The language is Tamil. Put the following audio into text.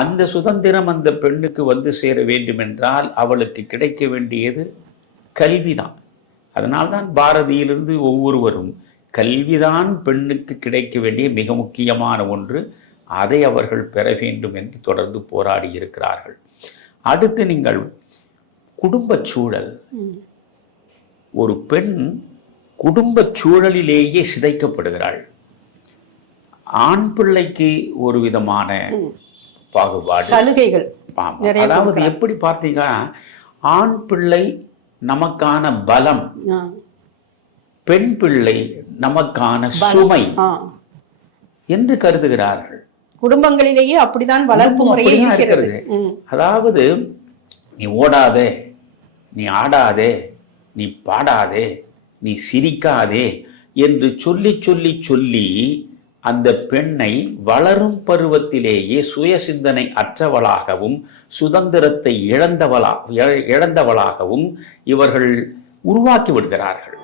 அந்த சுதந்திரம் அந்த பெண்ணுக்கு வந்து சேர வேண்டும் என்றால் அவளுக்கு கிடைக்க வேண்டியது கல்விதான். அதனால்தான் பாரதியிலிருந்து ஒவ்வொருவரும் கல்விதான் பெண்ணுக்கு கிடைக்க வேண்டிய மிக முக்கியமான ஒன்று, அதை அவர்கள் பெற வேண்டும் என்று தொடர்ந்து போராடி இருக்கிறார்கள். அடுத்து நீங்கள் குடும்ப சூழல். ஒரு பெண் குடும்ப சூழலிலேயே சிதைக்கப்படுகிறாள். ஆண் பிள்ளைக்கு ஒரு விதமான பாகுபாடு, சலுகைகள். அதாவது எப்படி பார்த்தீங்கன்னா, ஆண் பிள்ளை நமக்கான பலம், பெண் பிள்ளை நமக்கான சுமை என்று கருதுகிறார்கள். குடும்பங்களிலேயே அப்படிதான் வளர்ப்பு முறையே இருக்கிறது. அதாவது நீ ஓடாதே, நீ ஆடாதே, நீ பாடாதே, நீ சிரிக்காதே என்று சொல்லி சொல்லி சொல்லி அந்த பெண்ணை வளரும் பருவத்திலேயே சுய சிந்தனை அற்றவளாகவும் சுதந்திரத்தை இழந்தவளாகவும் இவர்கள் உருவாக்கி விடுகிறார்கள்.